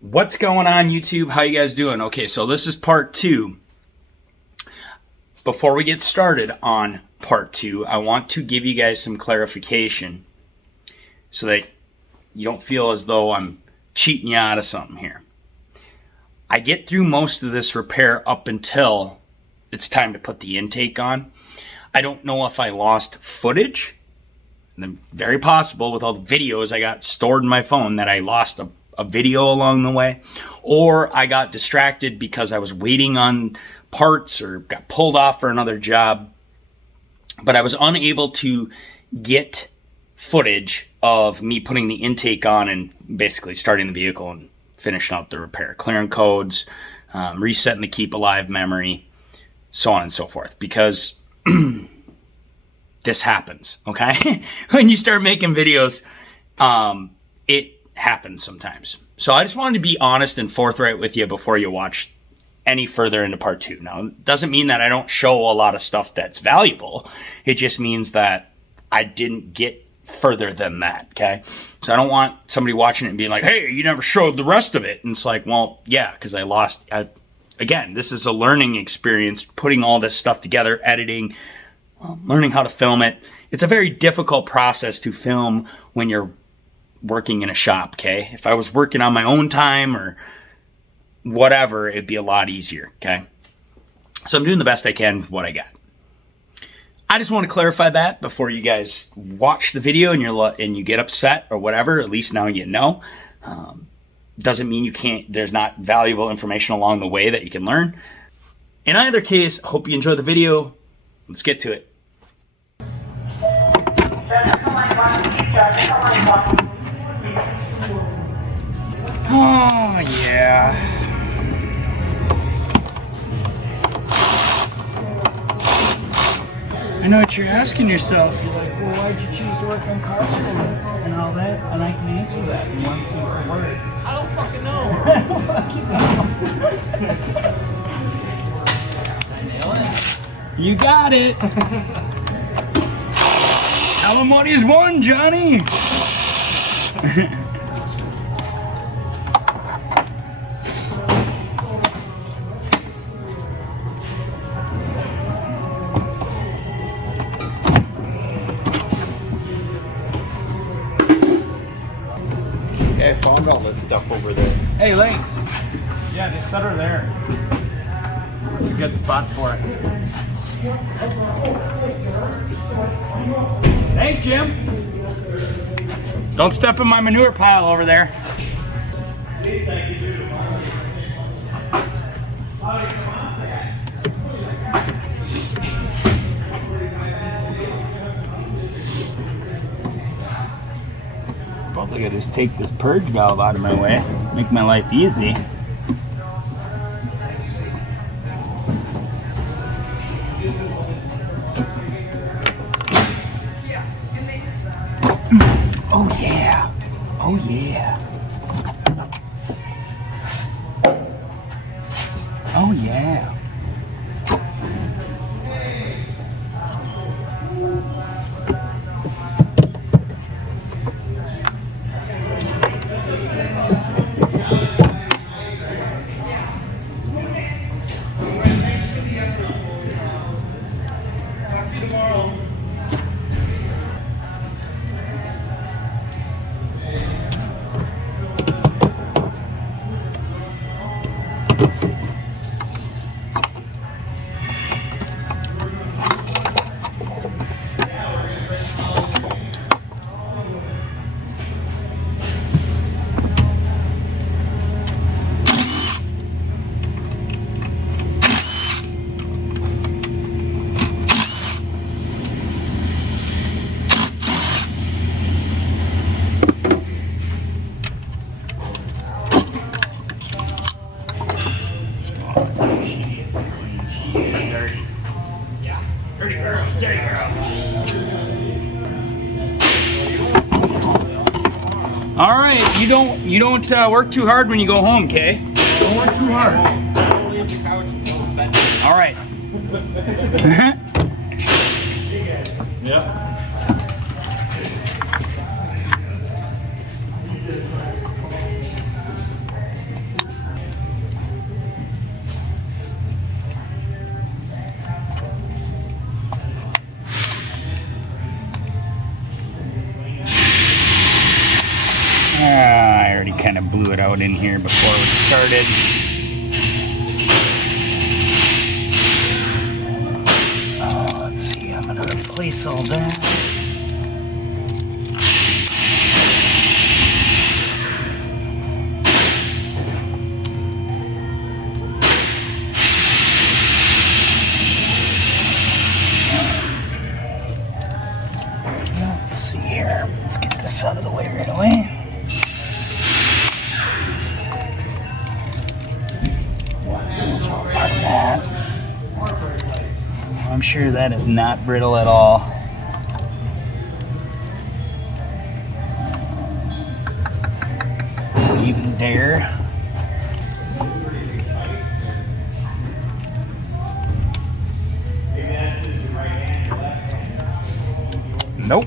What's going on, YouTube? How you guys doing? Okay, so this is part 2. Before we get started on part 2, I want to give you guys some clarification so that you don't feel as though I'm cheating you out of something here. I get through most of this repair up until it's time to put the intake on. I don't know if I lost footage. And very possible with all the videos I got stored in my phone that I lost a video along the way, or I got distracted because I was waiting on parts or got pulled off for another job. But I was unable to get footage of me putting the intake on and basically starting the vehicle and finishing up the repair, clearing codes, resetting the keep alive memory, so on and so forth, because this happens, okay? When you start making videos, it happens sometimes. So I just wanted to be honest and forthright with you before you watch any further into part 2. Now, it doesn't mean that I don't show a lot of stuff that's valuable. It just means that I didn't get further than that, okay? So I don't want somebody watching it and being like, hey, you never showed the rest of it. And it's like, well, yeah, because I lost. Again, this is a learning experience, putting all this stuff together, editing, learning how to film it. It's a very difficult process to film when you're working in a shop, okay? If I was working on my own time or whatever, it'd be a lot easier, okay? So I'm doing the best I can with what I got. I just want to clarify that before you guys watch the video and you get upset or whatever. At least now you know. Doesn't mean you can't. There's not valuable information along the way that you can learn. In either case, I hope you enjoy the video. Let's get to it. Oh, yeah. I know what you're asking yourself. You're like, well, why'd you choose to work on car school and all that? And I can answer that in one simple word. I don't fucking know. I don't fucking know. I nail it. You got it. Tell him what he's won, Johnny. I found all this stuff over there. Hey, Lynx. Yeah, just set her there. It's a good spot for it. Thanks, Jim. Don't step in my manure pile over there. Probably gotta just take this purge valve out of my way, make my life easy. Oh yeah, oh yeah. Oh yeah. All right, you don't work too hard when you go home, Kay? Don't work too hard. All right. Yeah. kind of blew it out in here before it started. Let's see, I'm gonna replace all that. Let's see here. Let's get this out of the way right away. This one part of that. I'm sure that is not brittle at all. Don't even dare. Nope.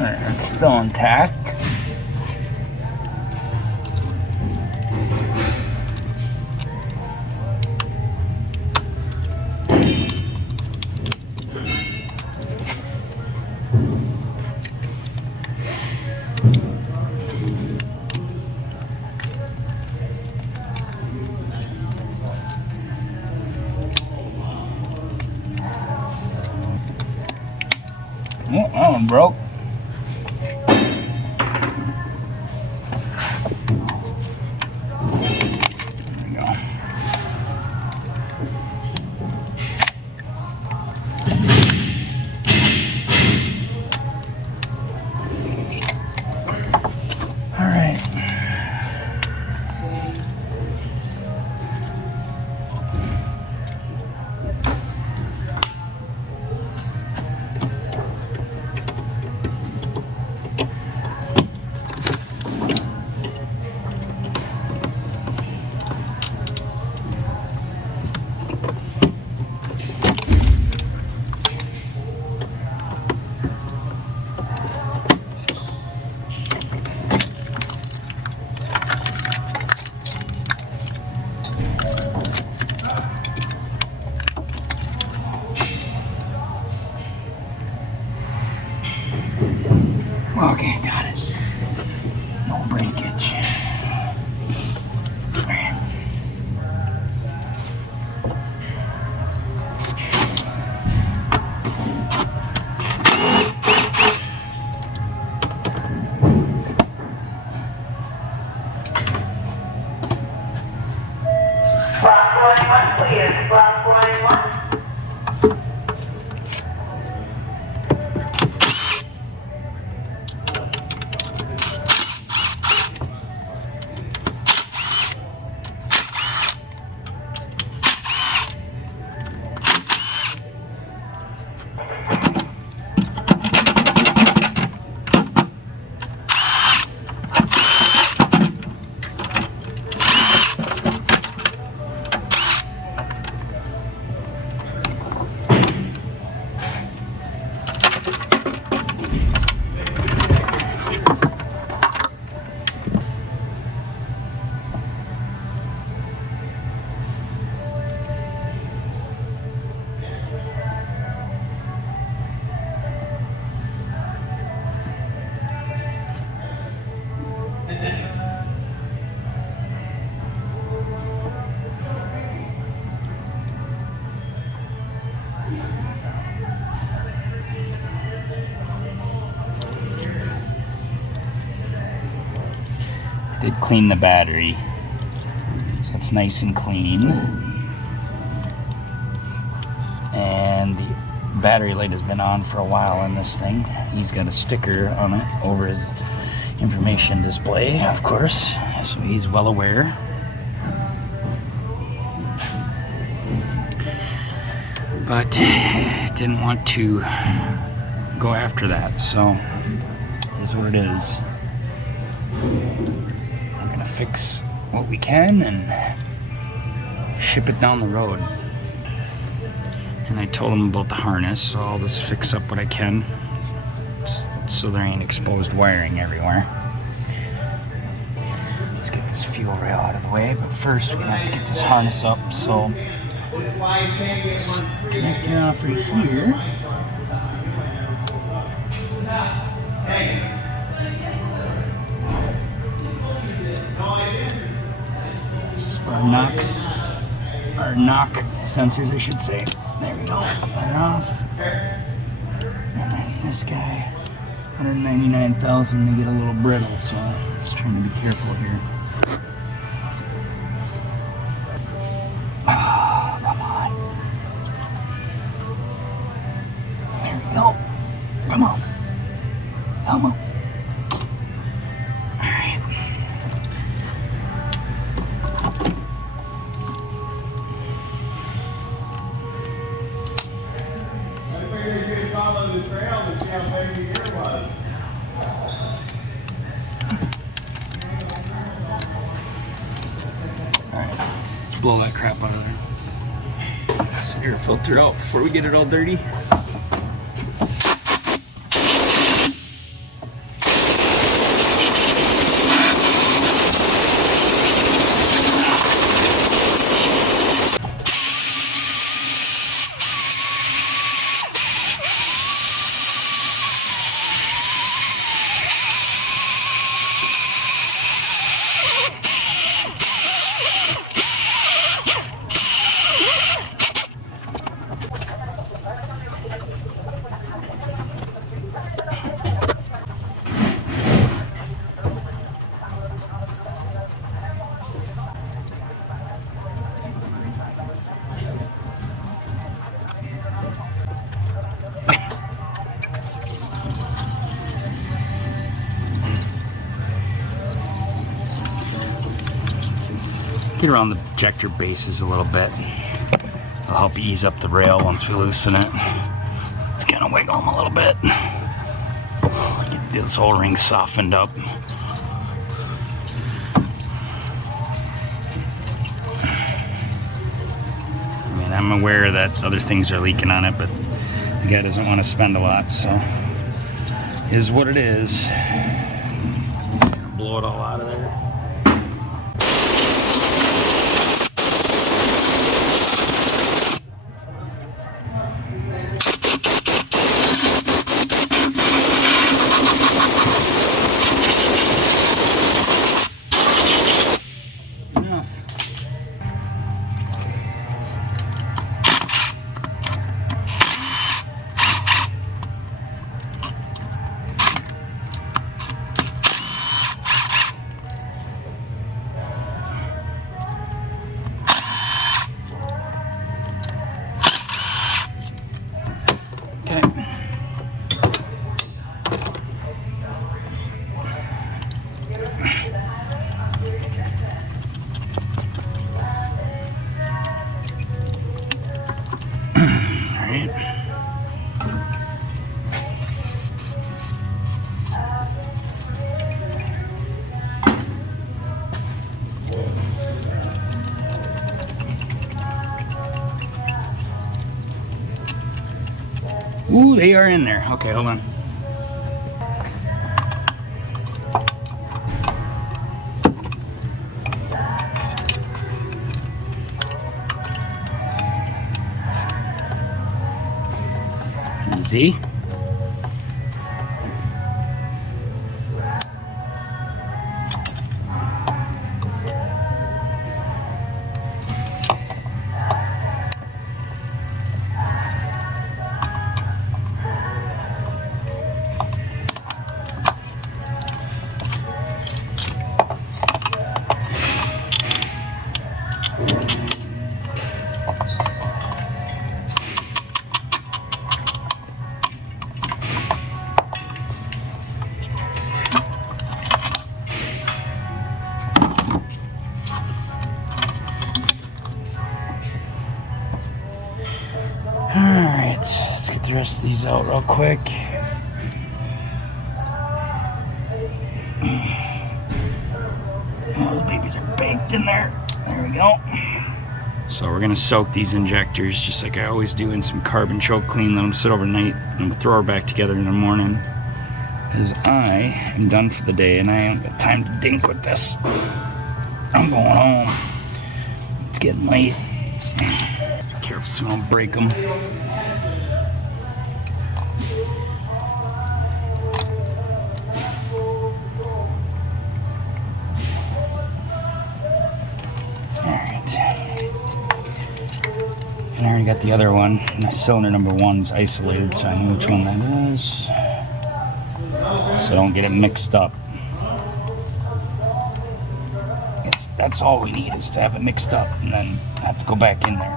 Alright, it's still intact. Oh, that one broke. Okay, got it. No breakage. Block 41, please. Block 41. Did clean the battery, so it's nice and clean. And the battery light has been on for a while on this thing. He's got a sticker on it over his information display, of course, so he's well aware. But didn't want to go after that, so it is what it is. I'm gonna fix what we can and ship it down the road. And I told them about the harness, so I'll just fix up what I can just so there ain't exposed wiring everywhere. Let's get this fuel rail out of the way, but first we're gonna have to get this harness up, so let's connect it off right here. This is for our knock sensors, I should say. There we go. They're off. And then this guy, 199,000. They get a little brittle, so just trying to be careful here. Oh, come on. There we go. Come on. Come on. Alright. I figured you could follow the trail to see how big the ear was. Alright. Let's blow that crap out of there. This air filter out before we get it all dirty. Get around the ejector bases a little bit. It'll help ease up the rail once we loosen it. Let's kind of wiggle them a little bit. Get this O-ring softened up. I mean, I'm aware that other things are leaking on it, but the guy doesn't want to spend a lot, so it is what it is. Blow it all out of there. Ooh, they are in there. Okay, hold on. Easy. Alright, let's get the rest of these out real quick. Oh, those babies are baked in there. There we go. So we're gonna soak these injectors just like I always do in some carbon choke clean, let them sit overnight, and we'll throw her back together in the morning. Because I am done for the day and I ain't got time to dink with this. I'm going home. It's getting late. Be careful so I don't break them. And I already got the other one. Cylinder number 1's isolated, so I know which one that is. So don't get it mixed up. That's all we need, is to have it mixed up and then have to go back in there.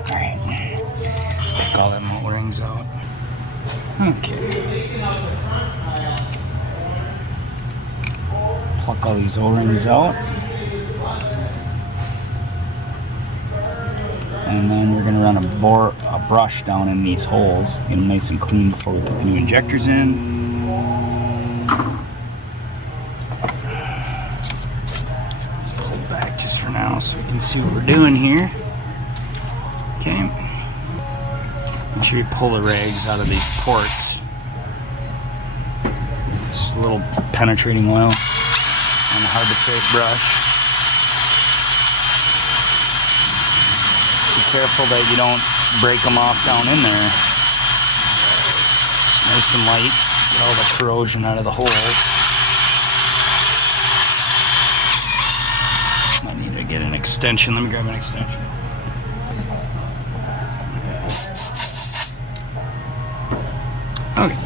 Alright. Take all them O-rings out. Okay. Pluck all these O-rings out. And then we're gonna run a brush down in these holes, get them nice and clean before we put the new injectors in. Let's pull back just for now so we can see what we're doing here. Okay. Make sure you pull the rags out of these ports. Just a little penetrating oil on a hard to scrape brush. Be careful that you don't break them off down in there. It's nice and light. Get all the corrosion out of the holes. I need to get an extension. Let me grab an extension. Okay.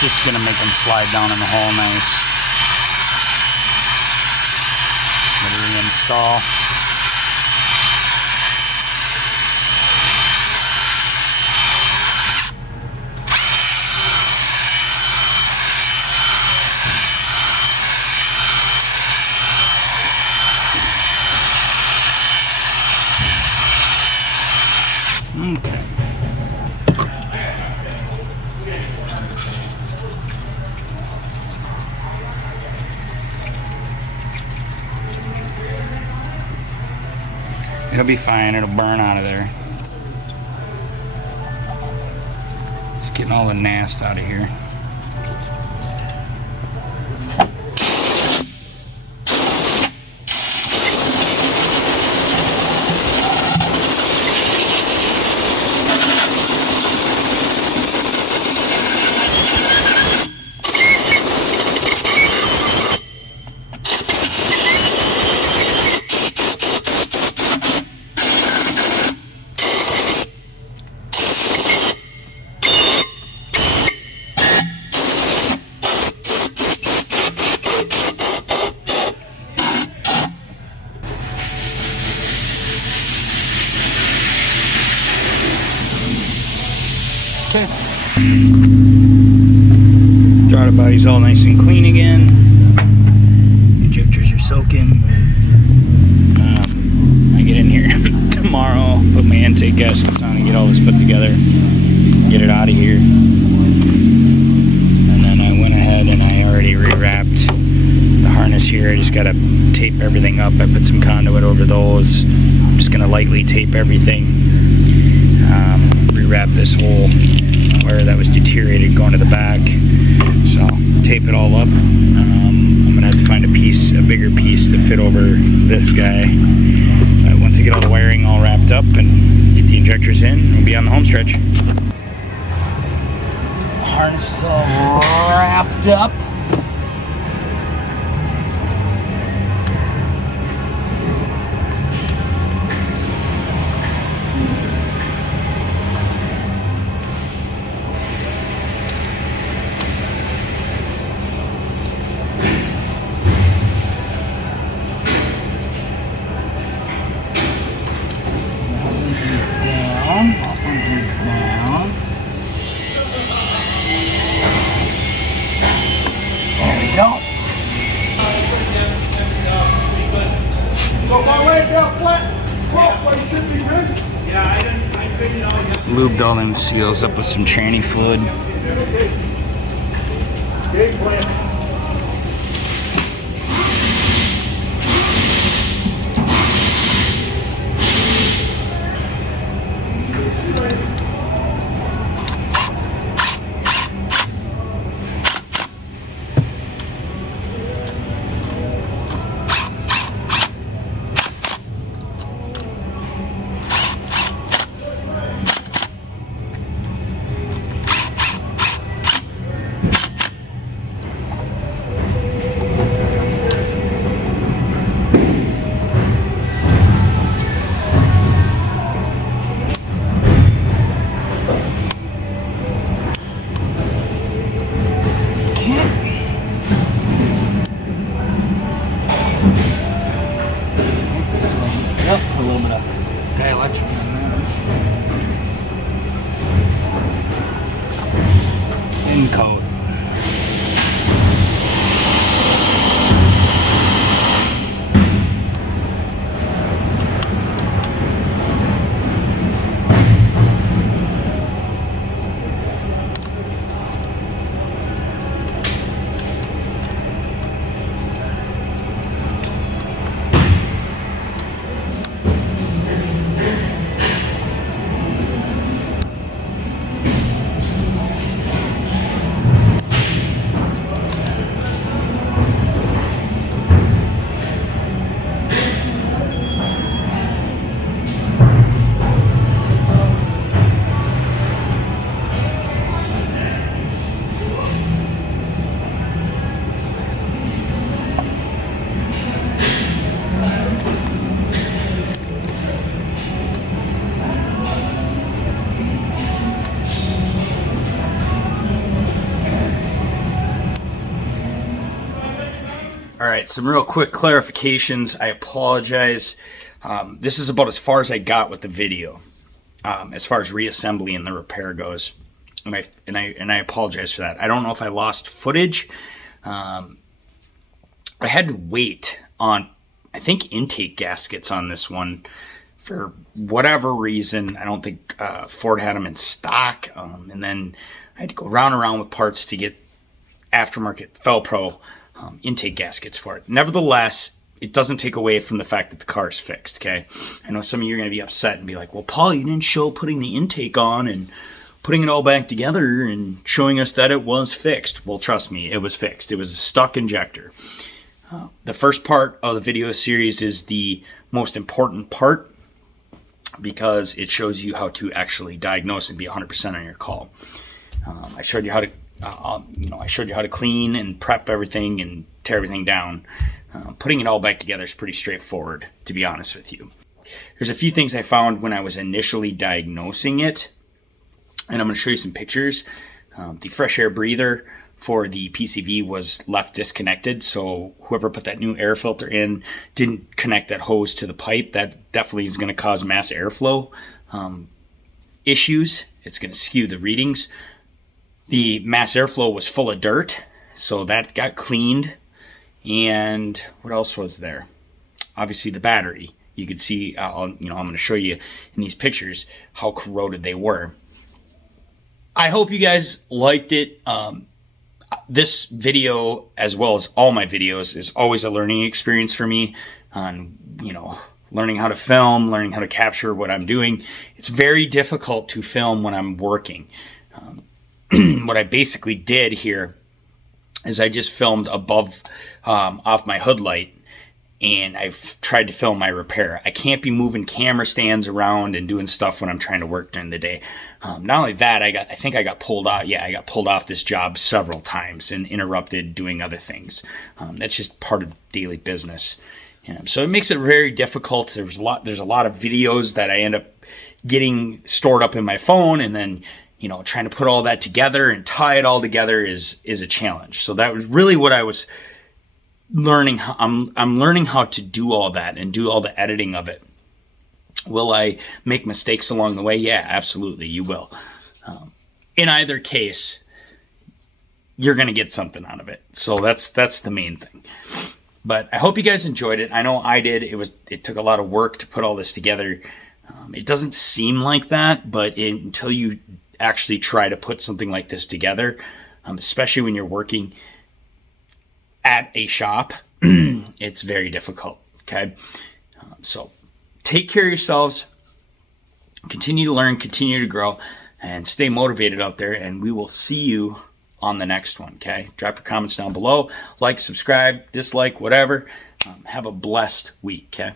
Just gonna make them slide down in the hole nice. Reinstall. Okay. It'll be fine, it'll burn out of there. Just getting all the nast out of here. Okay. Throttle body's all nice and clean again. Injectors are soaking. I get in here tomorrow, put my intake gaskets on and get all this put together. Get it out of here. And then I went ahead and I already rewrapped the harness here. I just gotta tape everything up. I put some conduit over those. I'm just gonna lightly tape everything. Rewrap this whole wire that was deteriorated going to the back. So tape it all up. I'm gonna have to find a bigger piece to fit over this guy. Once I get all the wiring all wrapped up and get the injectors in, we'll be on the home stretch. Harness is all wrapped up. Yeah, flat should be good. Lubed all them seals up with some tranny fluid. Game plan. Yep, a little bit of dielectric on that. In coat. All right, some real quick clarifications. I apologize. This is about as far as I got with the video, as far as reassembly and the repair goes. And I apologize for that. I don't know if I lost footage. I had to wait on, I think, intake gaskets on this one for whatever reason. I don't think Ford had them in stock. And then I had to go round and round with parts to get aftermarket Felpro intake gaskets for it. Nevertheless, it doesn't take away from the fact that the car is fixed, okay? I know some of you are going to be upset and be like, well, Paul, you didn't show putting the intake on and putting it all back together and showing us that it was fixed. Well, trust me, it was fixed. It was a stuck injector. The first part of the video series is the most important part because it shows you how to actually diagnose and be 100% on your call. I showed you how to I showed you how to clean and prep everything and tear everything down. Putting it all back together is pretty straightforward, to be honest with you. There's a few things I found when I was initially diagnosing it, and I'm going to show you some pictures. The fresh air breather for the PCV was left disconnected, so whoever put that new air filter in didn't connect that hose to the pipe. That definitely is going to cause mass airflow issues. It's going to skew the readings. The mass airflow was full of dirt, so that got cleaned. And what else was there? Obviously the battery. You could see, I'm going to show you in these pictures how corroded they were. I hope you guys liked it. This video, as well as all my videos, is always a learning experience for me on, learning how to film, learning how to capture what I'm doing. It's very difficult to film when I'm working. What I basically did here is I just filmed above, off my hood light, and I've tried to film my repair. I can't be moving camera stands around and doing stuff when I'm trying to work during the day. Not only that, I think I got pulled out. Yeah, I got pulled off this job several times and interrupted doing other things. That's just part of daily business. So it makes it very difficult. There's a lot of videos that I end up getting stored up in my phone, and then trying to put all that together and tie it all together is a challenge. So that was really what I was learning. I'm learning how to do all that and do all the editing of it. Will I make mistakes along the way? Yeah, absolutely, you will. In either case, you're going to get something out of it. So that's the main thing. But I hope you guys enjoyed it. I know I did. It took a lot of work to put all this together. It doesn't seem like that, but until you actually try to put something like this together, especially when you're working at a shop, it's very difficult. Okay. So take care of yourselves, continue to learn, continue to grow, and stay motivated out there. And we will see you on the next one. Okay. Drop your comments down below, like, subscribe, dislike, whatever. Have a blessed week. Okay.